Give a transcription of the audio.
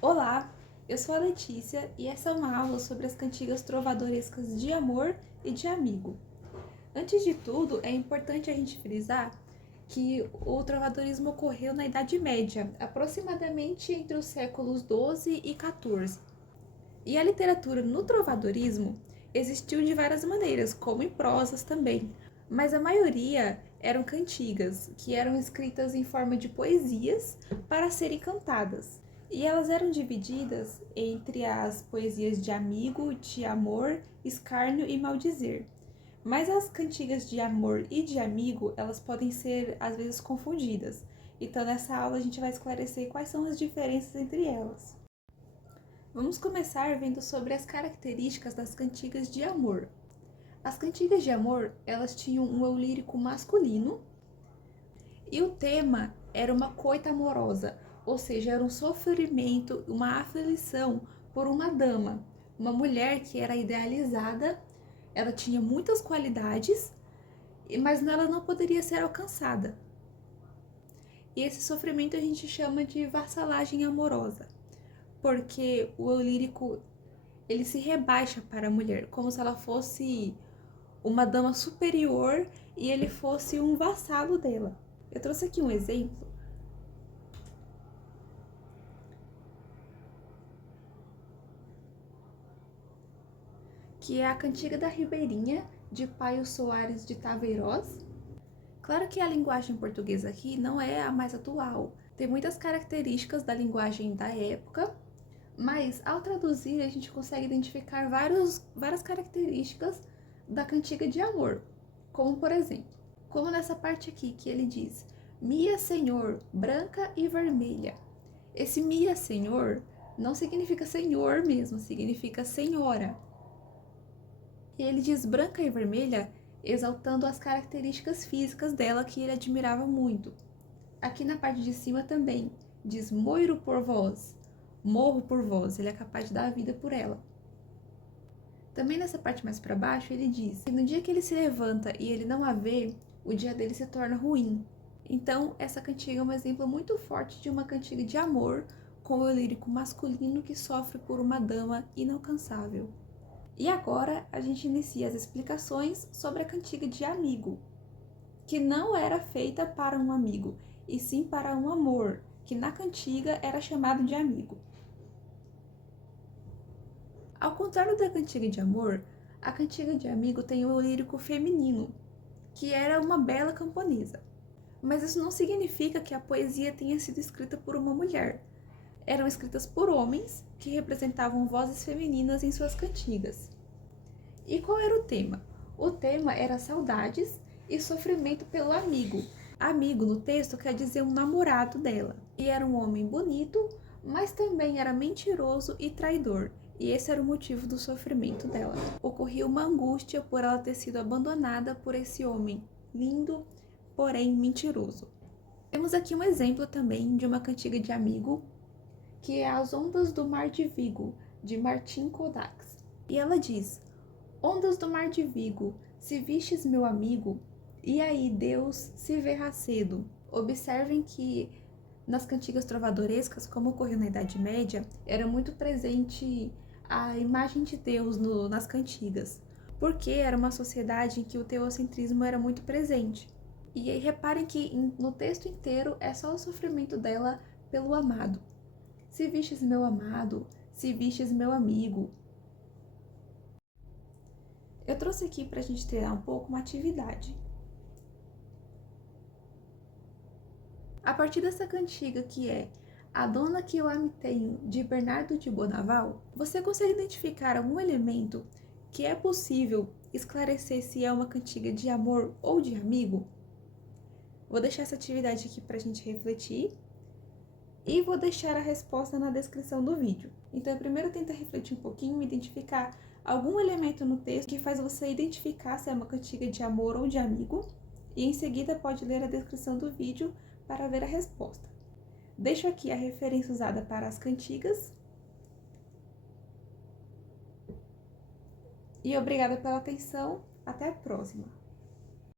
Olá, eu sou a Letícia e essa é uma aula sobre as cantigas trovadorescas de amor e de amigo. Antes de tudo, é importante a gente frisar que o trovadorismo ocorreu na Idade Média, aproximadamente entre os séculos XII e XIV. E a literatura no trovadorismo existiu de várias maneiras, como em prosas também, mas a maioria eram cantigas, que eram escritas em forma de poesias para serem cantadas. E elas eram divididas entre as poesias de amigo, de amor, escárnio e maldizer. Mas as cantigas de amor e de amigo, elas podem ser às vezes confundidas. Então nessa aula a gente vai esclarecer quais são as diferenças entre elas. Vamos começar vendo sobre as características das cantigas de amor. As cantigas de amor, elas tinham um eu lírico masculino e o tema era uma coita amorosa, ou seja, era um sofrimento, uma aflição por uma dama, uma mulher que era idealizada, ela tinha muitas qualidades, mas ela não poderia ser alcançada. E esse sofrimento a gente chama de vassalagem amorosa, porque o eu lírico ele se rebaixa para a mulher, como se ela fosse uma dama superior e ele fosse um vassalo dela. Eu trouxe aqui um exemplo que é a Cantiga da Ribeirinha, de Paio Soares de Taveiroz. Claro que a linguagem portuguesa aqui não é a mais atual, tem muitas características da linguagem da época, mas ao traduzir a gente consegue identificar várias características da cantiga de amor, como por exemplo, como nessa parte aqui que ele diz: Mia Senhor, branca e vermelha. Esse Mia Senhor não significa senhor mesmo, significa senhora. E ele diz branca e vermelha, exaltando as características físicas dela que ele admirava muito. Aqui na parte de cima também diz moiro por vós, morro por vós, ele é capaz de dar a vida por ela. Também nessa parte mais para baixo ele diz que no dia que ele se levanta e ele não a vê, o dia dele se torna ruim. Então essa cantiga é um exemplo muito forte de uma cantiga de amor com o lírico masculino que sofre por uma dama inalcançável. E agora a gente inicia as explicações sobre a cantiga de amigo, que não era feita para um amigo, e sim para um amor, que na cantiga era chamado de amigo. Ao contrário da cantiga de amor, a cantiga de amigo tem o lírico feminino, que era uma bela camponesa. Mas isso não significa que a poesia tenha sido escrita por uma mulher. Eram escritas por homens que representavam vozes femininas em suas cantigas. E qual era o tema? O tema era saudades e sofrimento pelo amigo. Amigo no texto quer dizer um namorado dela. E era um homem bonito, mas também era mentiroso e traidor. E esse era o motivo do sofrimento dela. Ocorria uma angústia por ela ter sido abandonada por esse homem lindo, porém mentiroso. Temos aqui um exemplo também de uma cantiga de amigo, que é As Ondas do Mar de Vigo, de Martim Codax. E ela diz: Ondas do mar de Vigo, se vistes meu amigo, e aí Deus se verá cedo. Observem que nas cantigas trovadorescas, como ocorreu na Idade Média, era muito presente a imagem de Deus nas cantigas, porque era uma sociedade em que o teocentrismo era muito presente. E aí reparem que no texto inteiro é só o sofrimento dela pelo amado. Se vistes meu amado, se vistes meu amigo. Eu trouxe aqui para a gente treinar um pouco uma atividade. A partir dessa cantiga que é A Dona que eu ame tenho, de Bernardo de Bonaval, você consegue identificar algum elemento que é possível esclarecer se é uma cantiga de amor ou de amigo? Vou deixar essa atividade aqui para a gente refletir e vou deixar a resposta na descrição do vídeo. Então, primeiro tenta refletir um pouquinho e identificar algum elemento no texto que faz você identificar se é uma cantiga de amor ou de amigo, e em seguida pode ler a descrição do vídeo para ver a resposta. Deixo aqui a referência usada para as cantigas. E obrigada pela atenção. Até a próxima!